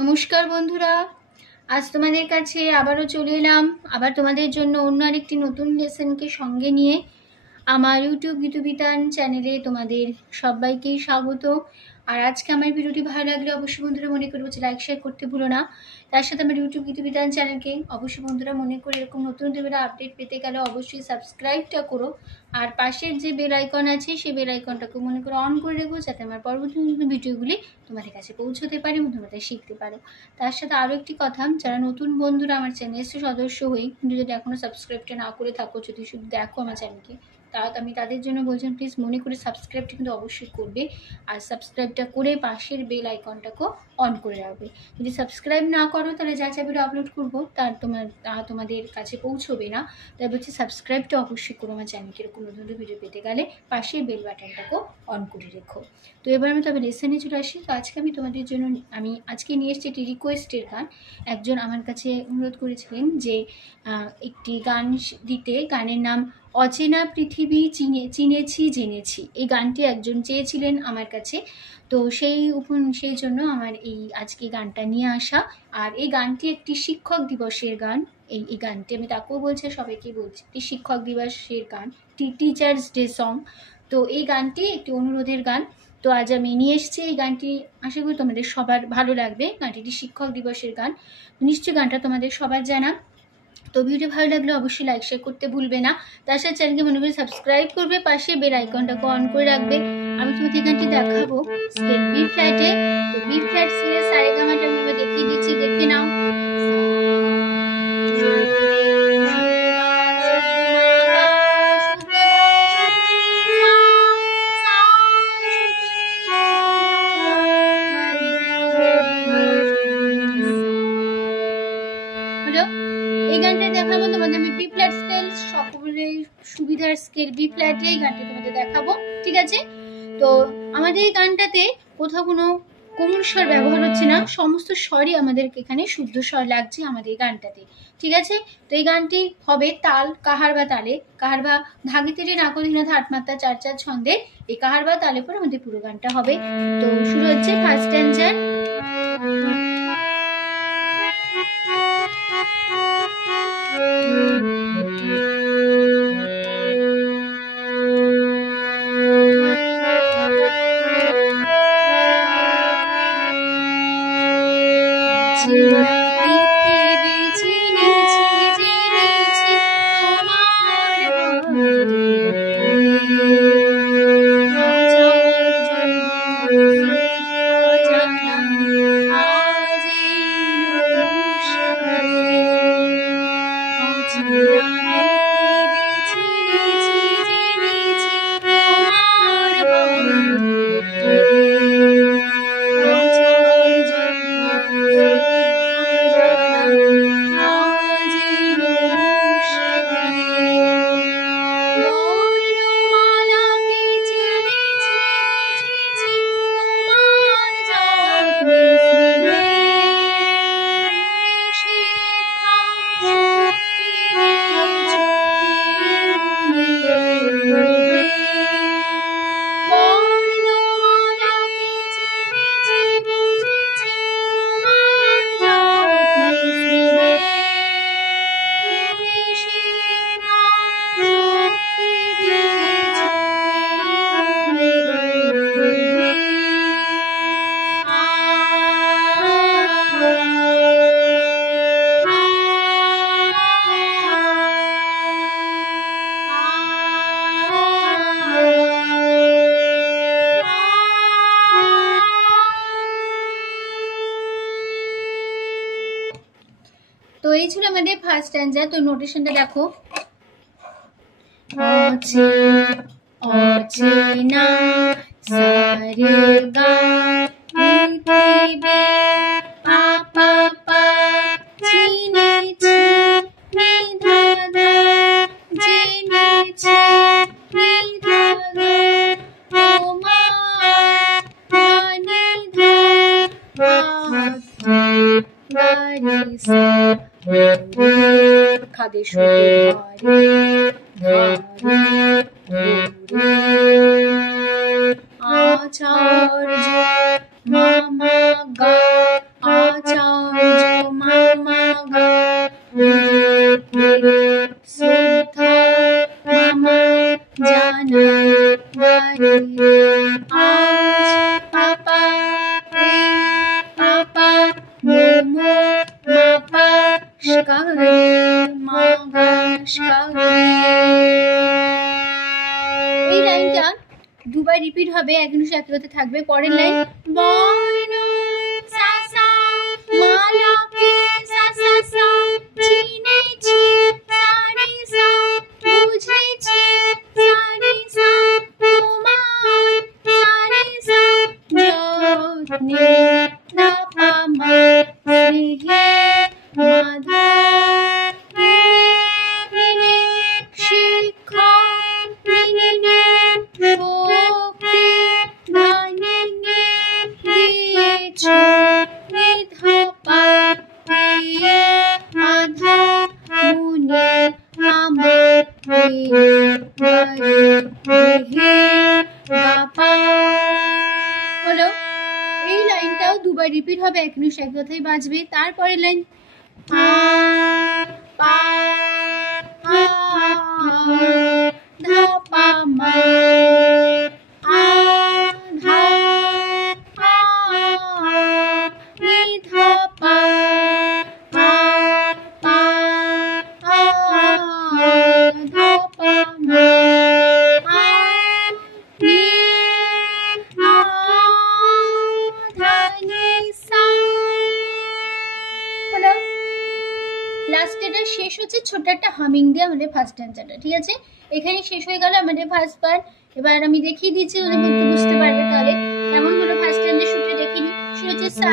নমস্কার বন্ধুরা, আজ তোমাদের কাছে আবারও চলে এলাম আবার তোমাদের জন্য অন্য আরেকটি নতুন লেসনকে সঙ্গে নিয়ে। আমার ইউটিউব গীতবিতান চ্যানেলে তোমাদের সবাইকেই স্বাগত। আর আজকে আমার ভিডিওটি ভালো লাগলে অবশ্যই বন্ধুরা মনে করবো যে লাইক শেয়ার করতে ভুলো না। তার সাথে আমার ইউটিউব গীতবিতান চ্যানেলকে অবশ্যই বন্ধুরা মনে করে এরকম নতুন নতুন আপডেট পেতে গেলে অবশ্যই সাবস্ক্রাইবটা করো। আর পাশের যে বেল আইকন আছে সেই বেল আইকনটাকে মনে করে অন করে রেখো, যাতে আমার পরবর্তী নতুন ভিডিওগুলি তোমাদের কাছে পৌঁছতে পারে এবং তোমাদের শিখতে পারো। তার সাথে আরও একটি কথা, যারা নতুন বন্ধুরা আমার চ্যানেলের সদস্য হই কিন্তু যদি এখনও সাবস্ক্রাইবটা না করে থাকো, যদি শুধু দেখো আমার চ্যানেলকে, আমি তাদের জন্য বলছেন প্লিজ মনে করে সাবস্ক্রাইবটা কিন্তু অবশ্যই করবে। আর সাবস্ক্রাইবটা করে পাশের বেল আইকনটাকেও অন করে রাখবে। যদি সাবস্ক্রাইব না করো তাহলে যা যা ভিডিও আপলোড করবো তার তোমাদের কাছে পৌঁছবে না। তাই বলছি সাবস্ক্রাইবটা অবশ্যই করো আমার চ্যানেলকে, এরকম নতুন নতুন ভিডিও পেতে গেলে পাশের বেল বাটনটাকেও অন করে রেখো। তো এবার আমি তবে লেসনে চলে আসি। তো আজকে আমি তোমাদের জন্য আজকে নিয়ে এসেছি একটি রিকোয়েস্টের গান। একজন আমার কাছে অনুরোধ করেছিলেন যে একটি গান দিতে। গানের নাম অচেনা পৃথিবী চিনেছি জেনেছি। এই গানটি একজন চেয়েছিলেন আমার কাছে, তো সেই জন্য আমার আজকে গানটা নিয়ে আসা। আর এই গানটি একটি শিক্ষক দিবসের গান। এই গানটি আমি তাকেও বলছি, সবাইকে বলছি, একটি শিক্ষক দিবসের গান, টিচার্স ডে সং। তো এই গানটি একটি অনুরোধের গান। তো আজ আমি নিয়ে এসেছি এই গানটি, আশা করি তোমাদের সবার ভালো লাগবে। গানটি শিক্ষক দিবসের গান, নিশ্চয়ই গানটা তোমাদের সবার জানা। তো ভিডিও ভালো লাগলে অবশ্যই লাইক শেয়ার করতে ভুলবে না। তার সাথে চ্যানেলকে মনে করে সাবস্ক্রাইব করবে, পাশে বেল আইকনটাকে অন করে রাখবে। আমি তোমাদের গানটি দেখাবো স্কেল বি ফ্ল্যাটে। তো বি ফ্ল্যাট স্কেলের সারেগামাটা আমি দেখিয়ে দিচ্ছি, দেখে নাও। এই গানটা দেখাবো তোমাদের আমি বি ফ্ল্যাট স্কেল, সকলের সুবিধার স্কেল বি ফ্ল্যাটে এই গানটা তোমাদের দেখাবো, ঠিক আছে? তো আমাদের এই গানটাতে কোথাও কোনো কোমল স্বর ব্যবহার হচ্ছে না, সমস্ত স্বরই আমাদের এখানে শুদ্ধ স্বর লাগছে আমাদের এই গানটাতে, ঠিক আছে? তো এই গানটি হবে তাল, কাহার বা তালে, কাহার বা ধাগে তেরে নাকধীনতা ৮ মাত্রা ৪/৪ ছন্দে। এই কাহার বা তালে পর আমাদের পুরো গানটা হবে। তো শুরু হচ্ছে ফার্স্ট স্ট্যান্জার। তো এই ছিল আমাদের ফার্স্ট স্ট্যান্জা। তো নোটেশনটা দেখো, অচেনা সারেগা পৃথিবী আপা পা চিনেছি নিধাধা জেনেছি নিধাধা তোমার নিধা বারিসা খাদে আচার্য মামা গা আচার্য রিপিট হবে, একই সাথে থাকবে। পরের লাইন বর্ণ সা সা মালাকে সা সা সা চিনেছি সা রে সা বুঝেছি সা রে সা তোমার সা রে সা যত্নে না পা মা স্নেহে মাধা হলো। এই লাইনটাও দুবার রিপিট হবে, এক কথাই বাজবে। তারপরে লাইন পা পা ধা পা মা আ ধা নি ধা পা পা পা ধা পা মা লাস্টেটা শেষ হচ্ছে ছোট একটা হামিং দিয়ে আমাদের ফার্স্ট স্ট্যান্ডারটা, ঠিক আছে? এখানে শেষ হয়ে গেল আমাদের ফার্স্ট পার্ট। এবার আমি দেখিয়ে দিচ্ছি, ওদের বলতে বুঝতে পারবে তাহলে কেমন হলো। ফার্স্ট স্ট্যান্ডার্ড শুটে দেখিনি, শুরু হচ্ছে সা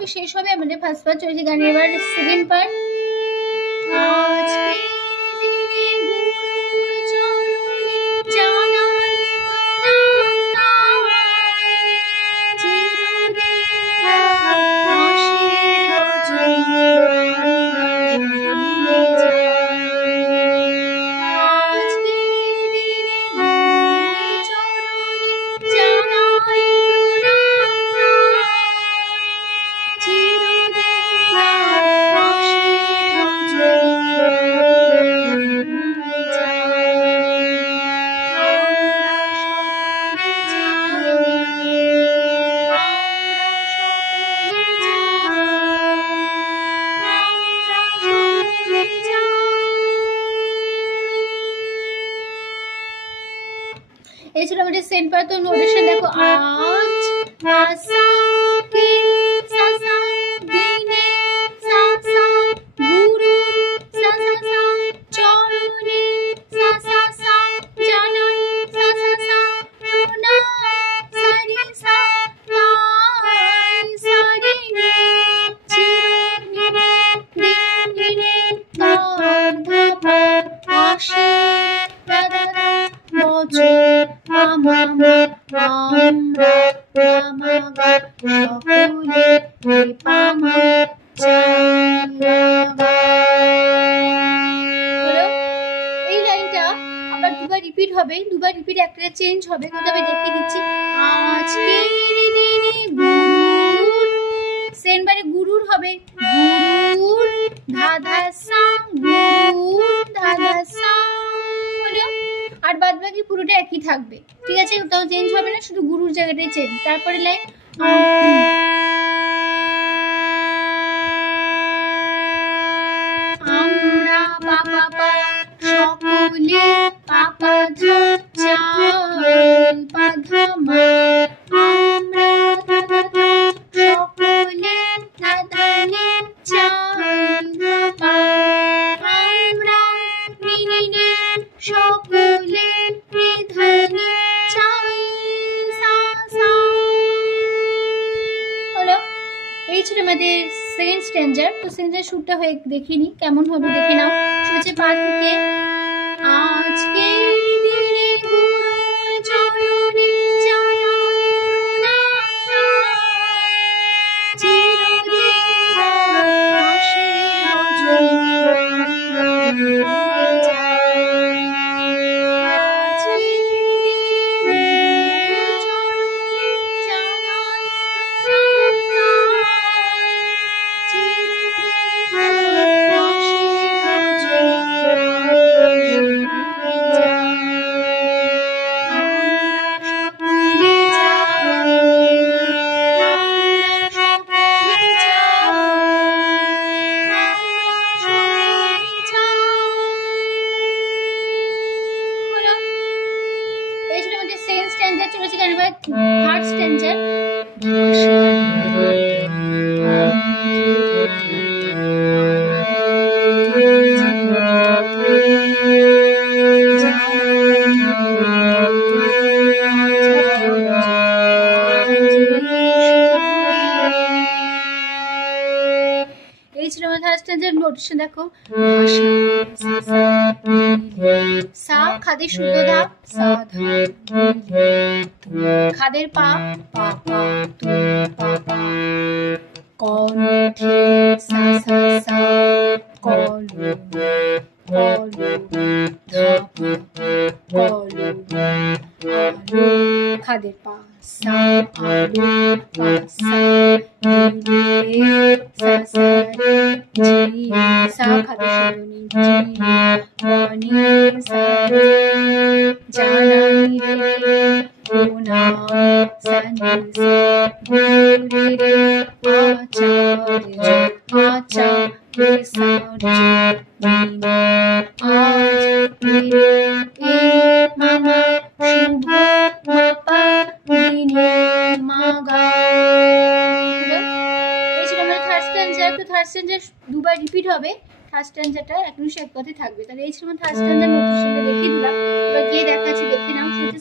থেকে শেষ হবে আমাদের ফার্স্ট পার্ট। চলছে গানের এবার সেকেন্ড পার্ট। এই ছিল আমাদের সেন্ট পার্ট। তো নোটেশন দেখো, আজ আসা কি সা সা দিনে সা সা গুরু সা সা সা চরণে সা সা সা জানাই সা সা সা প্রণাম সা রে সা তাই সা রে নে চিরদিনে দিনে তার ধাপা আসে দাদা বচন আমরা সকলে কৃপামা এই লাইনটা আবার দুবার রিপিট হবে, দুবার রিপিট একটা চেঞ্জ হবে। তবে দেখিয়ে দিচ্ছি। আজকের দিনে গুরুর সেনবারে গুরুর হবে গুরুর ধাধা সা গুরুর ধাধা সা হলো। আর বাদ বাকি পুরোটা একই থাকবে, ঠিক আছে, কোথাও চেঞ্জ হবে না, শুধু গুরুর জায়গাটাই চেঞ্জ। তারপরে লাইন আমরা বাবা পা সকলে পাপা ধা চাল পাধা মা আমরা সকলে দাদানে চাল পা আমরা নিনে সকলে নিধানে চাল সা সা। হলো, এই ছিল আমাদের সেকেন্ড স্ট্যান্ডার। তো সেকেন্ড শুটটা হয়ে দেখিনি কেমন হবে দেখে নাও। শুনেছে পা থেকে আজকে দিনে গুরুর চরণে জানাই চিরদিন থার্ড স্ট্যান্ডার। এই ছিল আমার থার্ড স্ট্যান্ডার নোটেশন। দেখো সা খাদের শুদ্ধ ধা সা ধা খাদের পা পা পা তু পা পা কণ্ঠে সা সা সা কলু কলু ধা পা কলু আলু খাদের পা সা আলু পা সা রে সা সা জি সা খাদের শুদ্ধ নি জি বনি সা জানাই রে ওনা সানি সা গুরে রে আচার্য আচার্য সার্য মিনা আজ রে এ মামা শুভ মাপা দিনে মাগা। এই ছিল আমার থার্ড স্ট্যান্ডার। তো থার্ড স্ট্যান্ডার দুবার রিপিট হবে, থার্ড স্ট্যান্ডারটা এখন সে এক কথায় থাকবে। তাহলে এই ছিল আমার থার্ড স্ট্যান্ডার নোটেশনটা দেখিয়ে দিলাম। এবার গিয়ে দেখাচ্ছি, দেখে নাও। শুনতে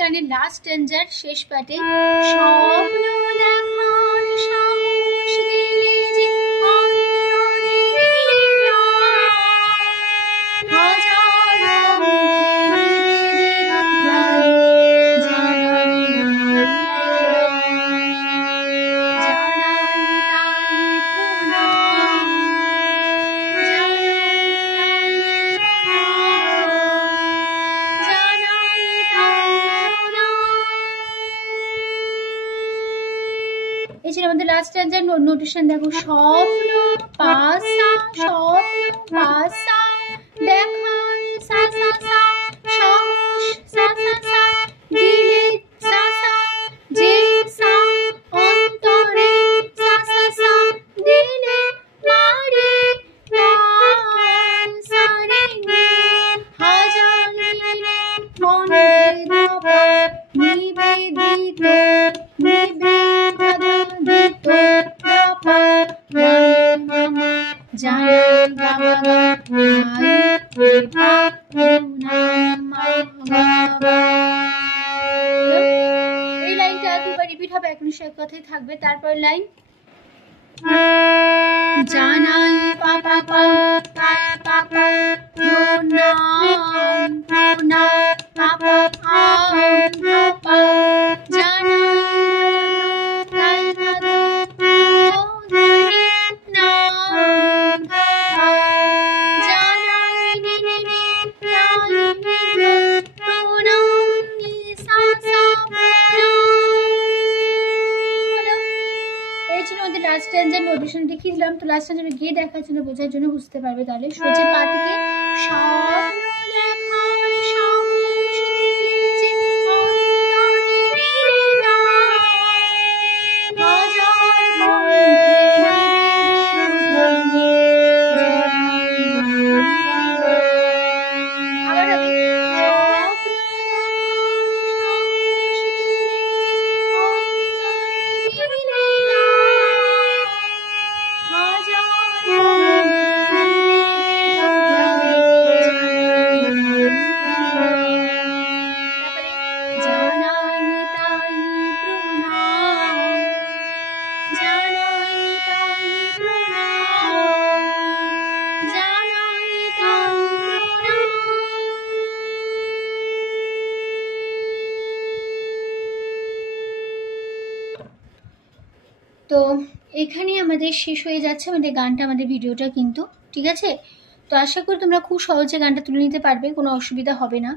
গানের লাস্ট স্ট্যান্ডার শেষ পাটে স্বপ্ন দেখার সাহস দিলে যে অন্তরে দিলে হাজার এই ছিল আমাদের লাস্ট স্ট্যান্ডার নোটেশন। দেখো স্বপ্ন পাসা স্বপ্ন পাসা দেখার সা সা সা সাহস সা সা সা দিলে সা সা যে সা অন্তরে সা সা সা দিলে মারে প্রাণ সারে নে হাজার নীলে মনে দাবা নিবেদিত নিবেদিত দাবা মামা জানাই বাবা এই লাইনটা দুবার রিপিট হবে, এখন সে কথাই থাকবে। তারপর লাইন জানাই পাপা পাপা প্রণাম প্রণাম পাপা পাপা জানাই নাম জানাই প্রণাম সা লাস্ট টাইম যে নোটিশন দেখিয়েছিলাম, তো লাস্ট টাইম গিয়ে দেখার জন্য বোঝার জন্য বুঝতে পারবে। তাহলে সোজে পা থেকে তো এখানেই আমাদের শেষ হয়ে যাচ্ছে আমাদের গানটা, আমাদের ভিডিওটা কিন্তু, ঠিক আছে? তো আশা করি তোমরা খুব সহজে গানটা তুলে নিতে পারবে, কোনো অসুবিধা হবে না।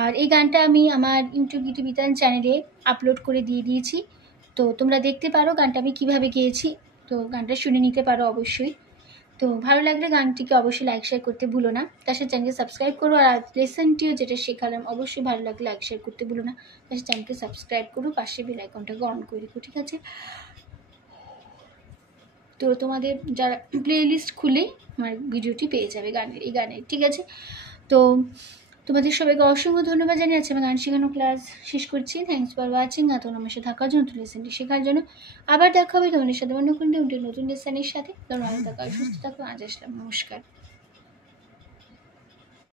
আর এই গানটা আমি আমার ইউটিউব গীতবিতান চ্যানেলে আপলোড করে দিয়ে দিয়েছি, তো তোমরা দেখতে পারো গানটা আমি কিভাবে গেয়েছি, তো গানটা শুনে নিতে পারো অবশ্যই। তো ভালো লাগলে গানটিকে অবশ্যই লাইক শেয়ার করতে ভুলো না, তার সাথে চ্যানেলকে সাবস্ক্রাইব করো। আর লেসনটিও যেটা শেখালাম অবশ্যই ভালো লাগলে লাইক শেয়ার করতে ভুলো না, তার সাথে চ্যানেলকে সাবস্ক্রাইব করো, পাশে বেল আইকনটাকে অন করে রেখো, ঠিক আছে? তো তোমাদের যারা প্লেলিস্ট খুলে আমার ভিডিওটি পেয়ে যাবে এই গানের, ঠিক আছে? তো তোমাদের সবাইকে অসংখ্য ধন্যবাদ জানিয়ে আছে আমার গান শেখানো ক্লাস শেষ করছি। Thanks for watching. আর তোমার আমার সাথে থাকার জন্য, লেসনটি শেখার জন্য। আবার দেখা হবে তোমাদের সাথে অন্য কোনো নতুন লেসনের সাথে। তোমরা ভালো থাকো, সুস্থ থাকো। আজ আসলাম, নমস্কার।